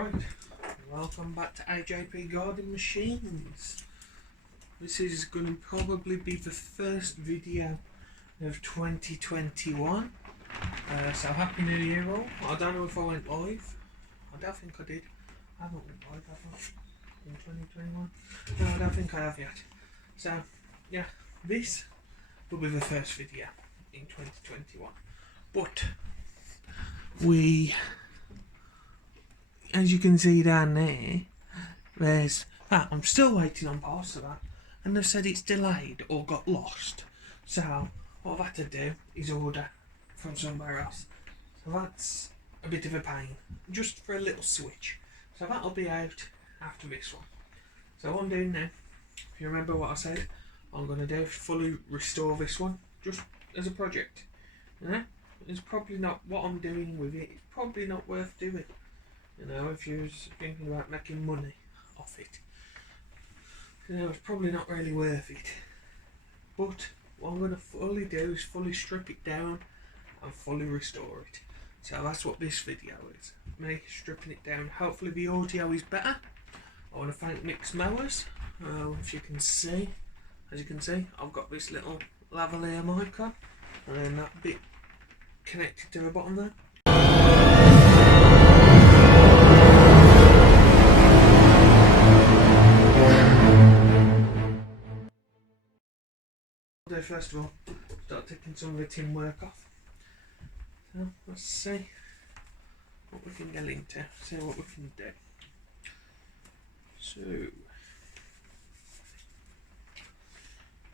Right, welcome back to AJP Garden Machines. This is going to probably be the first video of 2021. So happy New Year all. I don't know if I went live. I don't think I did. I haven't went live, have I? In 2021? No, I don't think I have yet. So, yeah, this will be the first video in 2021. But as you can see down there's I'm still waiting on parts of that, and they've said it's delayed or got lost. So what I've had to do is order from somewhere else. So that's a bit of a pain, just for a little switch. So that'll be out after this one. So what I'm doing now, if you remember what I said, I'm going to do fully restore this one, just as a project. It's probably not what I'm doing with it. It's probably not worth doing. You know, if you're thinking about making money off it, it's probably not really worth it. But what I'm going to fully do is fully strip it down and fully restore it. So that's what this video is. Me stripping it down. Hopefully the audio is better. I want to thank Mix Mowers. As you can see, I've got this little lavalier mic on, and then that bit connected to the bottom there. First of all, start taking some of the tin work off. So let's see what we can get into, see what we can do. So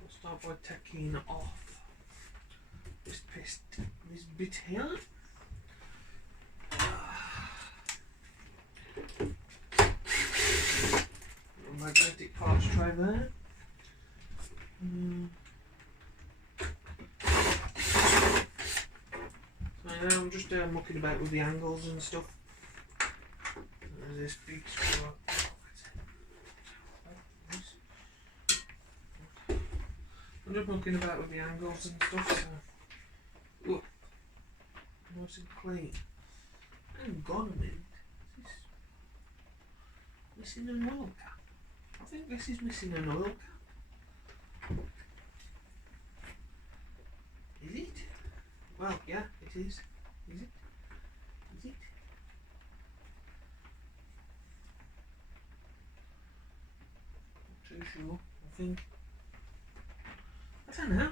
we'll start by taking off this bit here. Magnetic parts tray there. I'm just mucking about with the angles and stuff. There's this big screw. I'm just mucking about with the angles and stuff. So, nice and clean. Hang on a minute. Is this missing an oil cap? I think this is missing an oil cap. Is it? Well, yeah, it is. Is it? Is it? Not too sure, I think. I don't know.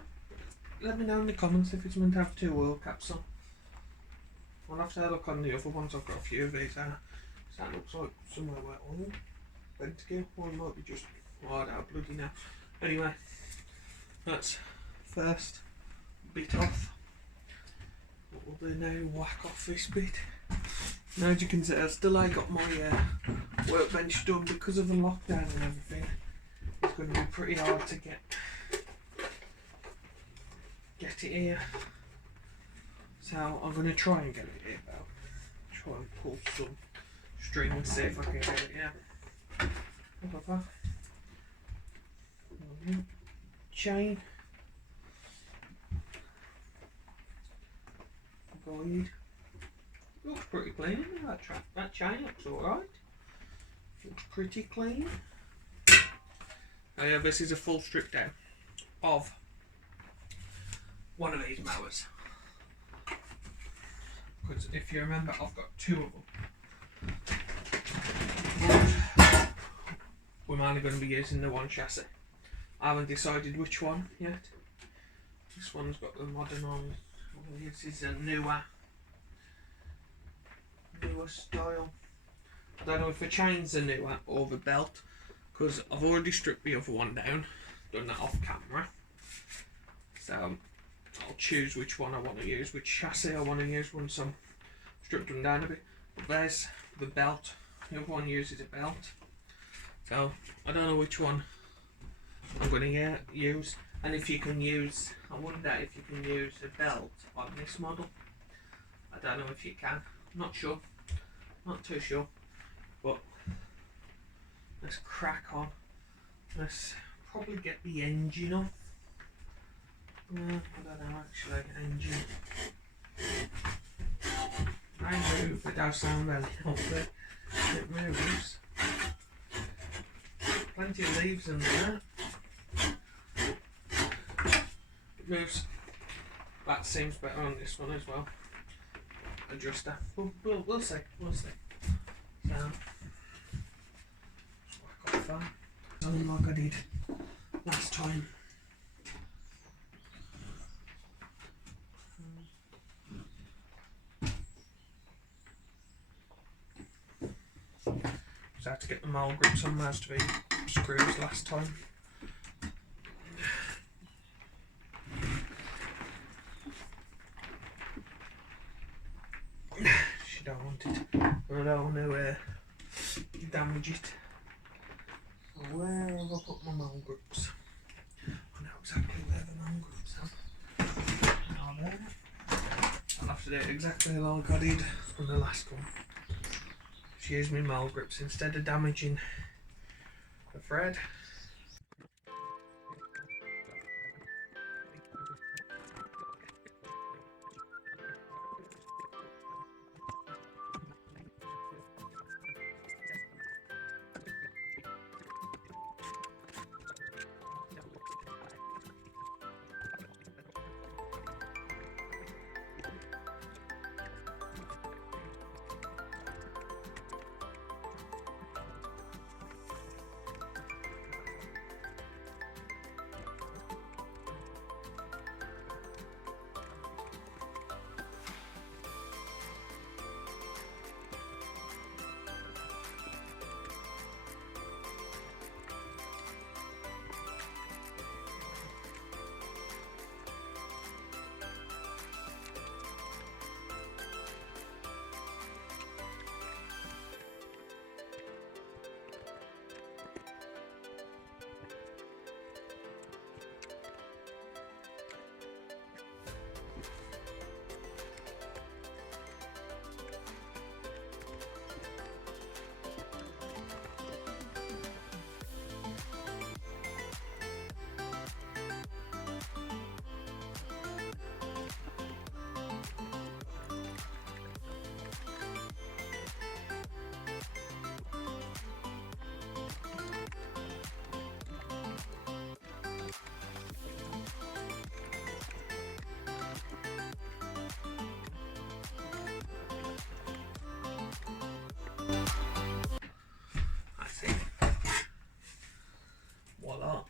Let me know in the comments if it's meant to have 2 oil caps on. I'll have to have a look on the other ones. I've got a few of these. That looks like somewhere where oil went to go. Or it might be just wired out bloody now. Anyway, that's first bit off. What we'll do now, whack off this bit. Now, as you can see, I still ain't got my workbench done because of the lockdown and everything. It's going to be pretty hard to get it here. So I'm going to try and get it here though. Try and pull some string and see if I can get it here. Chain. Guide. Looks pretty clean. That chain looks alright. Looks pretty clean. Oh yeah, this is a full strip down of one of these mowers. Because if you remember, I've got 2 of them. We're mainly going to be using the one chassis. I haven't decided which one yet. This one's got the modernised. This is a newer style. I don't know if the chains are newer or the belt, because I've already stripped the other one down, done that off camera. So I'll choose which one I want to use, which chassis I want to use once I'm stripped them down a bit. But there's the belt. The other one uses a belt. So I don't know which one I'm going to use. And if you can use, I wonder if you can use a belt on this model. I don't know if you can. I'm not sure. Not too sure. But let's crack on. Let's probably get the engine off. I don't know actually. Engine. I move, it does sound very healthy. it moves. Plenty of leaves in there. It moves. That seems better on this one as well. Adjuster. We'll see. We'll see. So, whack off that. Something like I did last time. So I had to get the mole grips on those to be screws last time. She don't want it. I don't want to damage it. So where have I put my mole grips? I know exactly where the mole grips are. Now there. I'll have to do it exactly like I did on the last one. Just use my mole grips instead of damaging the thread. Voila.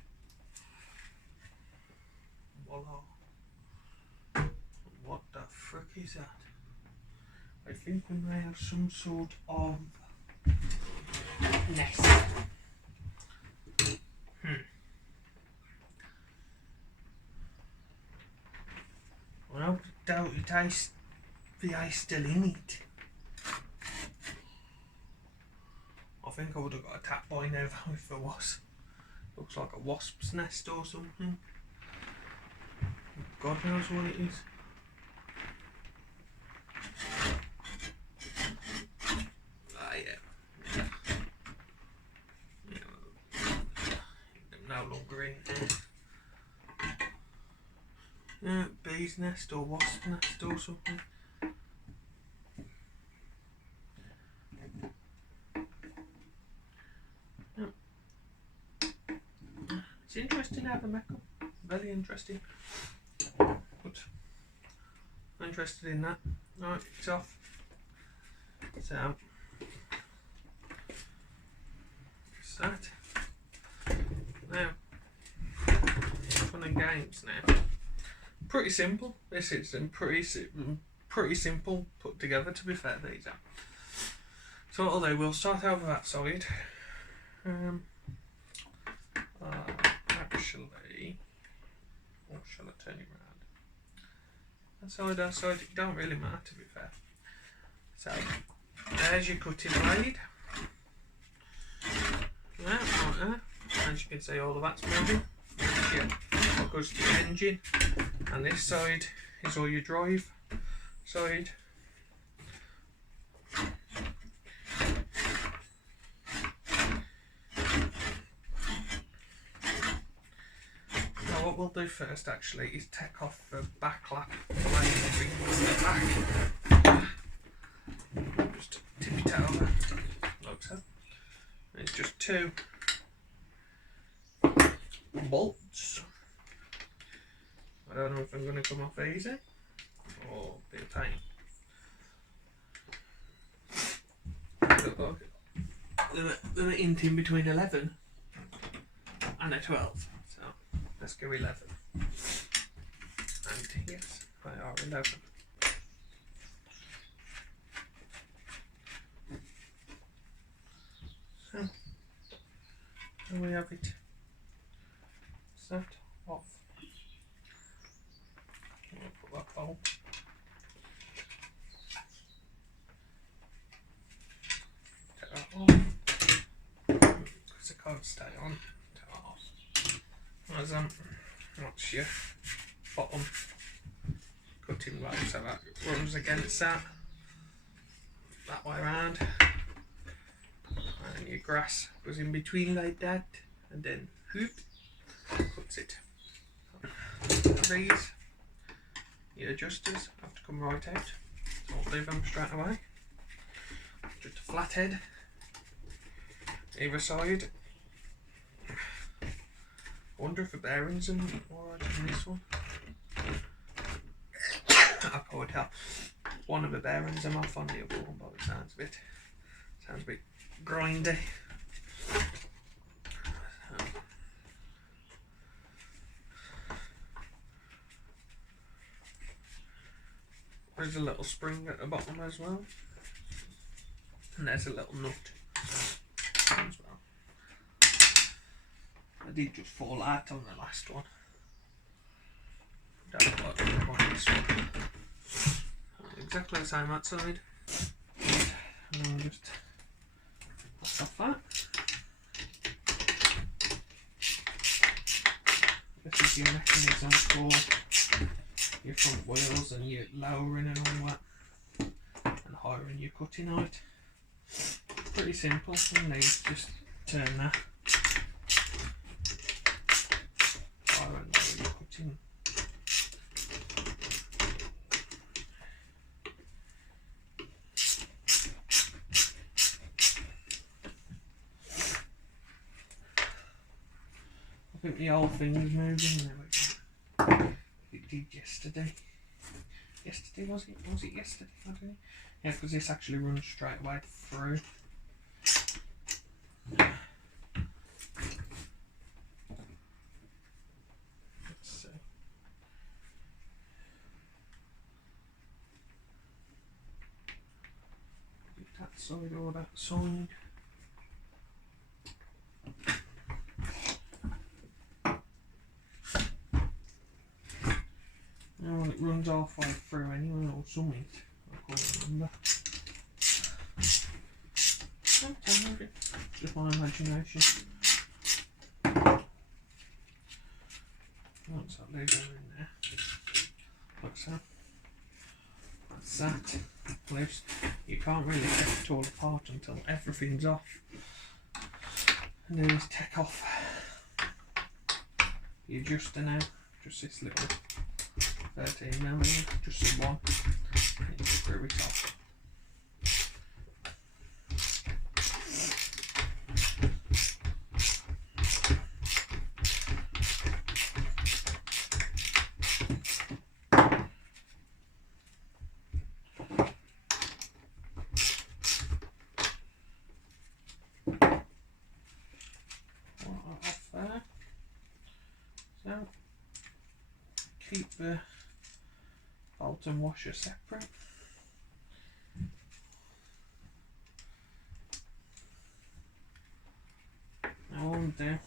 What the frick is that? I think we may have some sort of nest. Well, I doubt the ice still in it. I think I would have got a tap by now if there was. Looks like a wasp's nest or something. God knows what it is. Ah, yeah. They're no longer in there. Yeah, bee's nest or wasp nest or something. It's interesting how they make them. Very interesting. But I'm interested in that. Right, it's off. So it's that. Now, fun and games now. Pretty simple. This is pretty simple put together, to be fair, these are. So what I'll do, we'll start over that side. Actually, or shall I turn it around? That side, it don't really matter, to be fair. So, there's your cutting blade. Right there. As you can see, all of that's moving. Yeah, that goes to the engine. And this side is all your drive side. Now what we'll do first actually is take off the back lap blade at the back. Just tip it over. 2 bolts. I don't know if I'm going to come off easy or be a pain. They're hinting between 11 and a 12, so let's go 11. And yes, they are 11. So, there we have it. Set off. I'll put that bolt. Take that off. Because it can't stay on. Take that off. There's what's your bottom cutting blade, so that runs against that way around, and your grass goes in between like that, and then whoop, cuts it. These, your adjusters have to come right out, so I'll do them straight away. Just a flat head either side. I wonder if the bearings are alright on this one. I can't tell. One of the bearings I'm off on the other one, but it sounds a bit grindy. There's a little spring at the bottom as well, and there's a little nut as well. I did just fall out on the last one. Don't know what on this one. Exactly the same outside. And I'll just pass off that. This is your mechanism for your front wheels and your lowering and all that, and hiring your cutting height. Pretty simple, and then just turn that. Hire and lower your cutting. I think the whole thing is moving. There we go. It did yesterday. Yesterday was it? Was it yesterday? I don't know. Yeah, because this actually runs straight away through. Let's see. That side or that side. Well, it runs halfway through anyway, or something. I can't remember. Just my imagination. Once that leaves them in there, like so. That's that. Loose. You can't really take it all apart until everything's off. And then just take off the adjuster now. Just this little 13mm, just the one, and you screw it off. Off there. So keep the bolt and washer separate. Now what I'll do,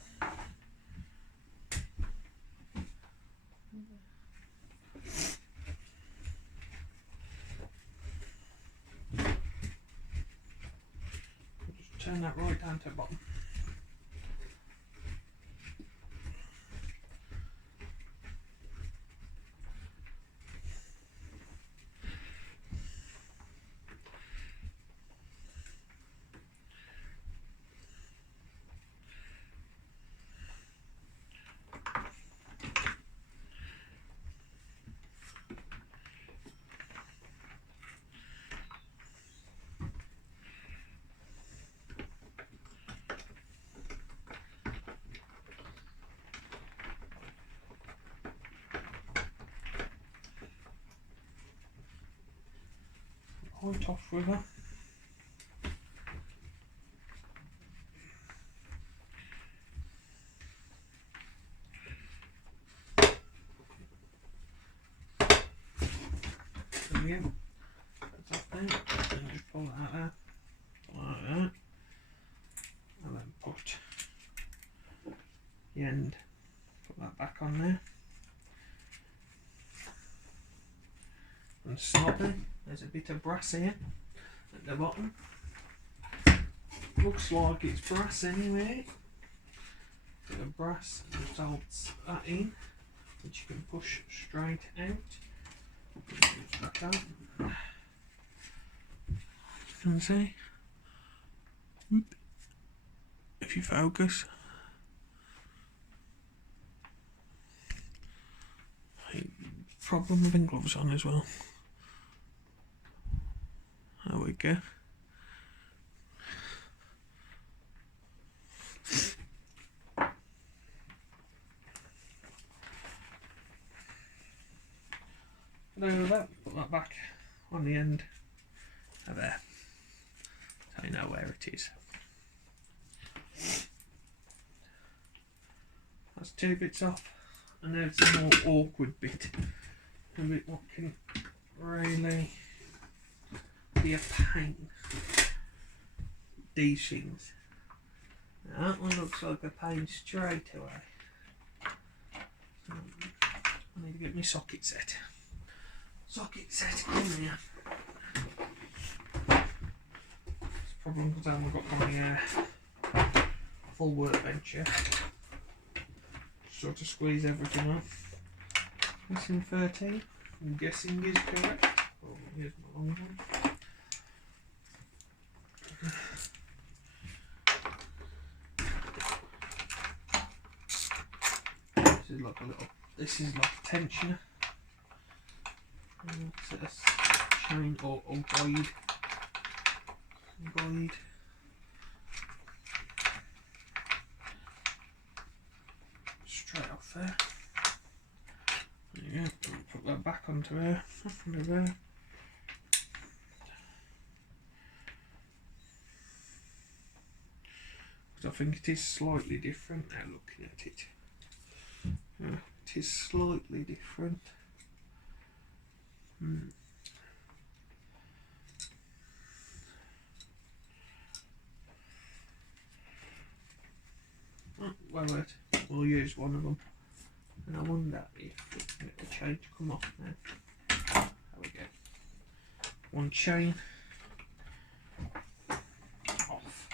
just turn that right down to the bottom. quite off with her. There we go. That's that thing. And just pull that out there. Like that. And then put the end, put that back on there. And snobby, there's a bit of brass here at the bottom. Looks like it's brass anyway. Bit of brass results that in, which you can push straight out. Just like that. You can see. If you focus. Problem having gloves on as well. There we go. Over that, put that back on the end of there, so you know where it is. That's 2 bits off, and now it's a more awkward bit. A bit what can really be a pain. These things. Now that one looks like a pain straight away. I need to get my socket set. Socket set in there. It's a problem because I haven't got my full workbench yet. Sort of squeeze everything off. Missing 13, I'm guessing is correct. Oh, here's my long one. This is like a tensioner. Set a chain or guide. Straight off there. There you go. Put that back onto there. Under there. Because I think it is slightly different now looking at it. It is slightly different. Oh, well, we'll use one of them. And I wonder if we can get the chain to come off now. There we go. One chain off.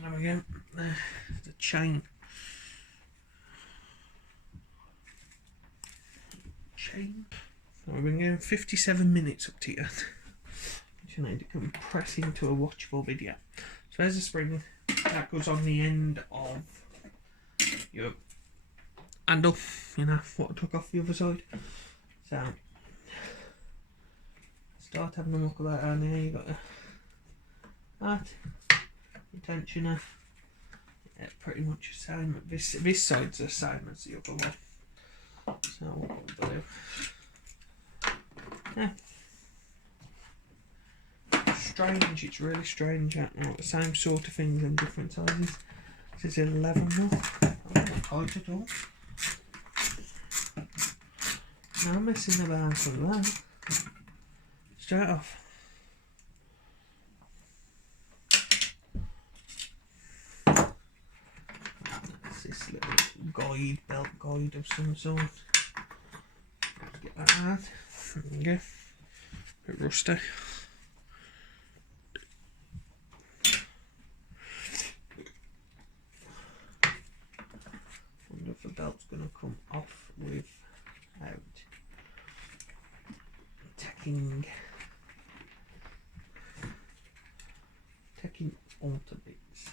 There we go. There's the chain. So we've been going 57 minutes up to you. Which I need to compress into a watchable video. So there's a spring that goes on the end of your handle, you know, what I took off the other side. So start having a look at that down there. You got that, your tensioner. Yeah, pretty much the same. This side's the same as the other one. So what we'll do, yeah, strange, it's really strange that now the same sort of things in different sizes. This is 11 now, not tight at all. No messing about with that, straight off. That's this little guide, belt guide of some sort. Let's get that out. There we go. Bit rusty. Wonder if the belt's going to come off without taking alter bits.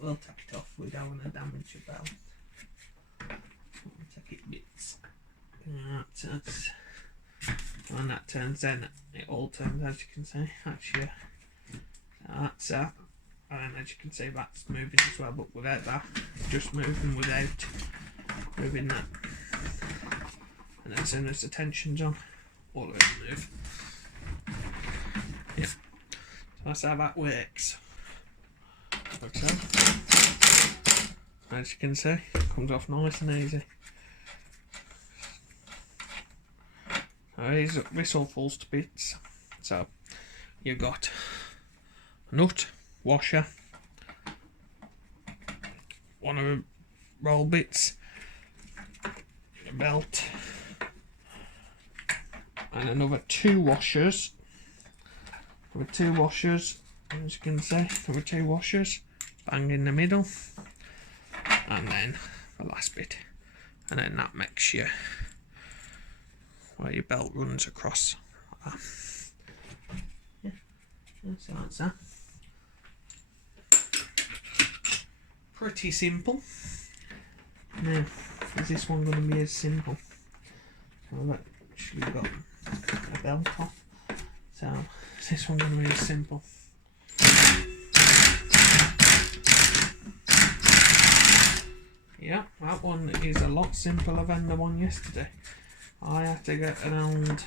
We'll take it off without want to damage the belt. We'll take it bits. That's when that turns in, it all turns, as you can see. Actually, that's that. And as you can see, that's moving as well, but without that, just moving without moving that. And as soon as the tension's on, all of it move. Yeah, so that's how that works. Like so. As you can see, it comes off nice and easy. So this all falls to bits. So you've got a nut, washer, one of the roll bits, a belt, and another 2 washers. With 2 washers, as you can see, with 2 washers, bang in the middle, and then the last bit, and then that makes you where your belt runs across. Yeah, so that's that. Pretty simple. Now, is this one going to be as simple? So I've actually got a belt on. So is this one going to be as simple? Yeah, that one is a lot simpler than the one yesterday. I had to get an old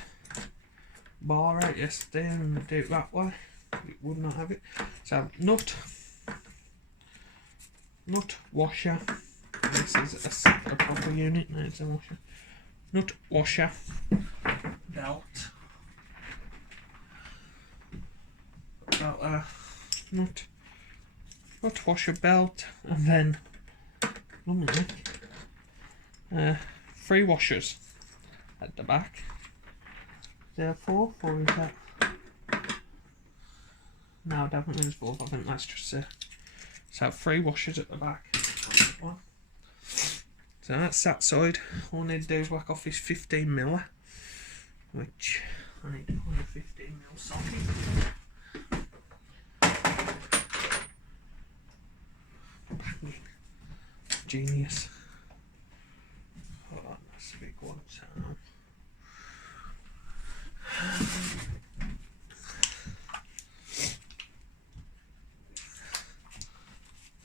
bar out yesterday and do it that way. It would not have it. So nut, washer. This is a proper unit. No, it's a washer. Nut, washer, belt. Belt nut, washer, belt, and then 3 washers at the back. Therefore, or is that? No, definitely there's 4. I think that's just so 3 washers at the back. So that's that side. All I need to do is whack off this 15mm, which I need to find a 15mm socket. Genius. Oh, that's a big one. So.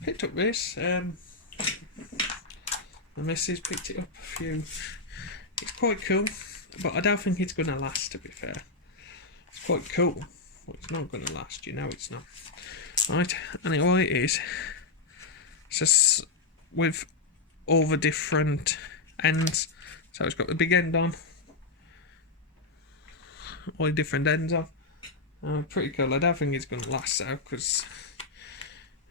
Picked up this. The missus picked it up a few. It's quite cool, but I don't think it's going to last, to be fair. It's quite cool, but it's not going to last. You know it's not. Right, anyway, it is. It's just with all the different ends. So it's got the big end on, all the different ends on. Pretty cool. I don't think it's going to last though, because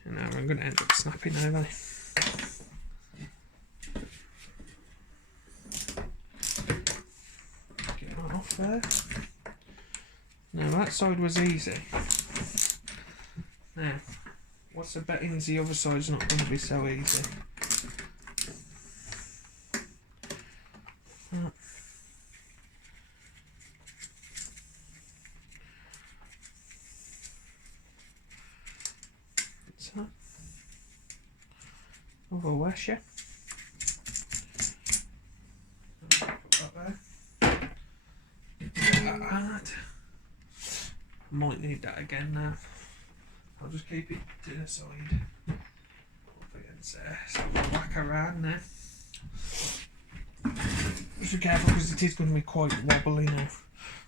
you know I'm going to end up snapping over. Get that off there. Now that side was easy. Now, what's the betting the other side's not going to be so easy? What's that? Another washer. Put that there. That. Might need that again now. I'll just keep it to the side. Up against there. So I'll whack around now. Just be careful because it is going to be quite wobbly now.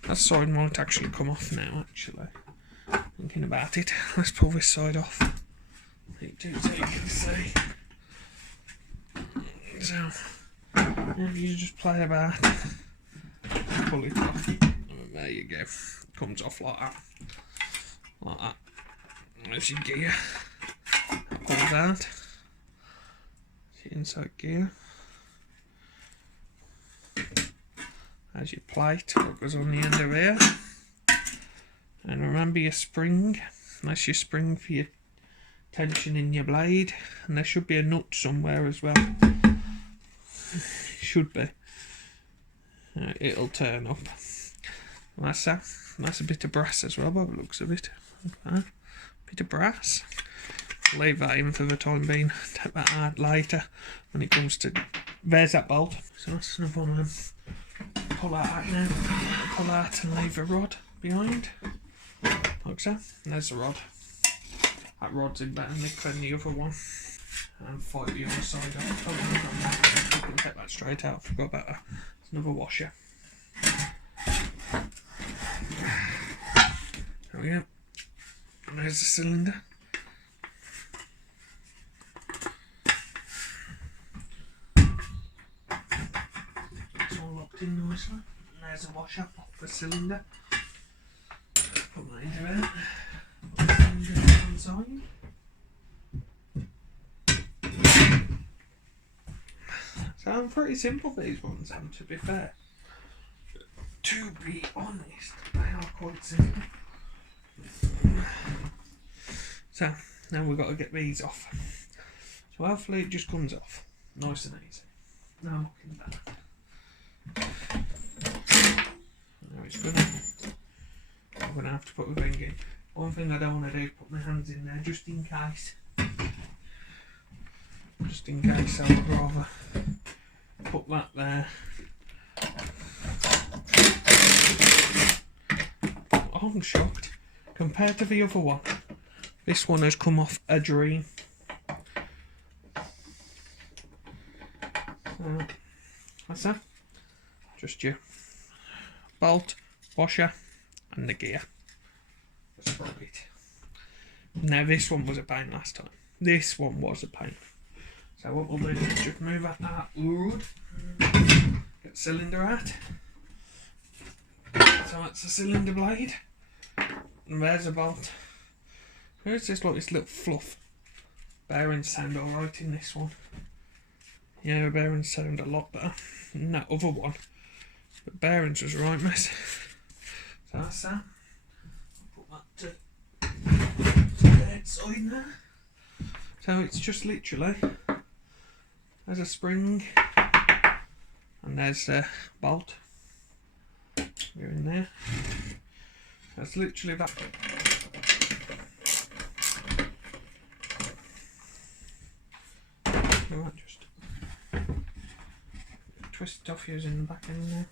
That side might actually come off now, actually. Thinking about it. Let's pull this side off. So you can see. So, if you just play about, pull it off. And there you go. Comes off like that. Like that. There's your gear. Pull that. The inside gear. There's your plate, what goes on the end of here. And remember your spring. That's your spring for your tension in your blade. And there should be a nut somewhere as well. Should be. It'll turn up. And that's that. That's a bit of brass as well by the looks of it. Okay. Bit of brass. Leave that in for the time being. Take that out later when it comes to. There's that bolt. So that's another one of them. Pull that out now. Pull that and leave a rod behind. Like so. And there's the rod. That rod's in better nick than the other one. And fight the other side off. Oh, I can take that straight out. Forgot about that. It's another washer. There we go. There's the cylinder. It's all locked in nicely. And there's a washer off the cylinder. Put that into it. Put the cylinder on the side. So pretty simple, these ones, and to be fair. To be honest, they are quite simple. So now we've got to get these off. So hopefully it just comes off nice and easy. Now I'm looking back. Now it's gonna. I'm gonna have to put the ring in. One thing I don't want to do is put my hands in there just in case. Just in case, I would rather put that there. Oh, I'm shocked. Compared to the other one, this one has come off a dream. That's that. Just your bolt, washer, and the gear. That's right. Now this one was a pain last time. This one was a pain. So what we'll do is just move out that wood, get the cylinder out. So that's the cylinder blade, and there's a bolt. There's just like this little fluff. Bearings sound alright in this one. Yeah, the bearings sound a lot better than that other one. But bearings was a right mess. So that's that. I'll put that to the outside now. So it's just literally, there's a spring and there's a bolt. You're in there. That's literally that. You might just twist it off using the back end there.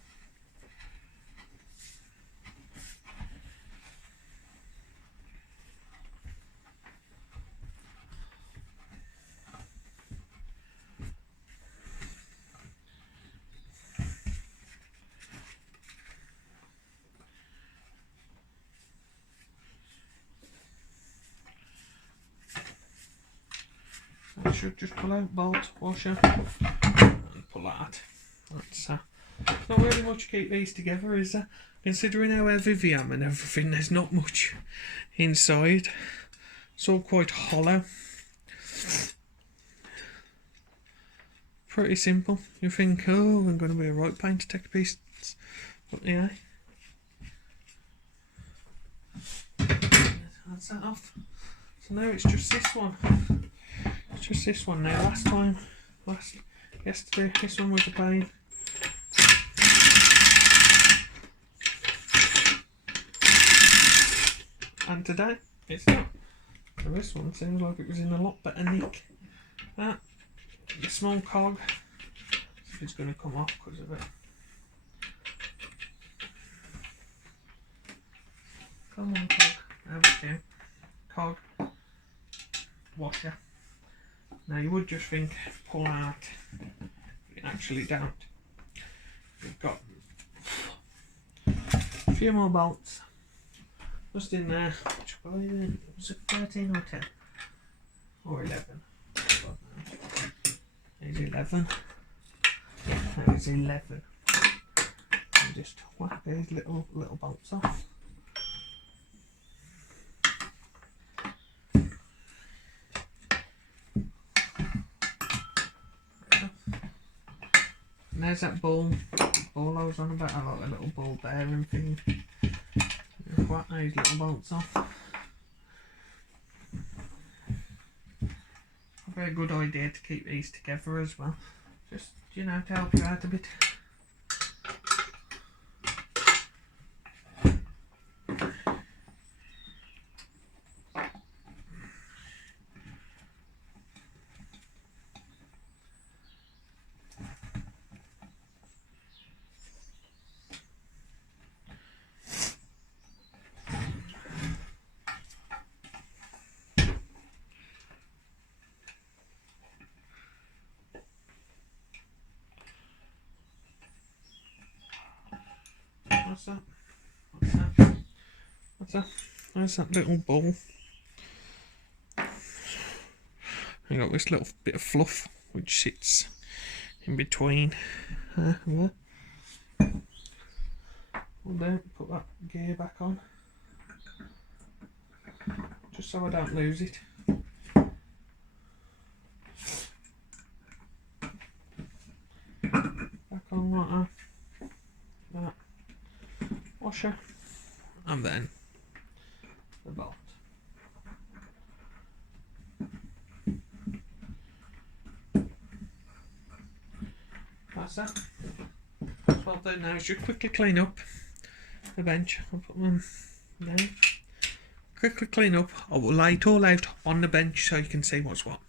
I should just pull out bolt, washer, and pull that. That's not really much to keep these together, is there? Considering how heavy they am and everything, there's not much inside. It's all quite hollow. Pretty simple. You think, oh, I'm going to be a right pain to take a piece, but yeah. That's that off. So now it's just this one. It's just this one now. Yesterday, this one was a pain. And today, it's not. So this one seems like it was in a lot better nick. That, the small cog, if it's going to come off because of it. Come on, cog. There we go. Cog. Washer. Now you would just think pull out, you actually don't. We've got a few more bolts just in there, which was it 13 or 10 or 11? There's 11. There's 11. And just whack these little bolts off. And there's that ball I was on about. I like the little ball bearing thing. Just whack these little bolts off. Probably a good idea to keep these together as well. Just, you know, to help you out a bit. What's that? What's that? What's that? There's that little ball. I got this little bit of fluff which sits in between and there. We'll then put that gear back on, just so I don't lose it. Back on like that. Washer, and then the bolt. That's that. So what I'll do now is just quickly clean up the bench. I'll put them down. Quickly clean up. I will lay it all out on the bench so you can see what's what.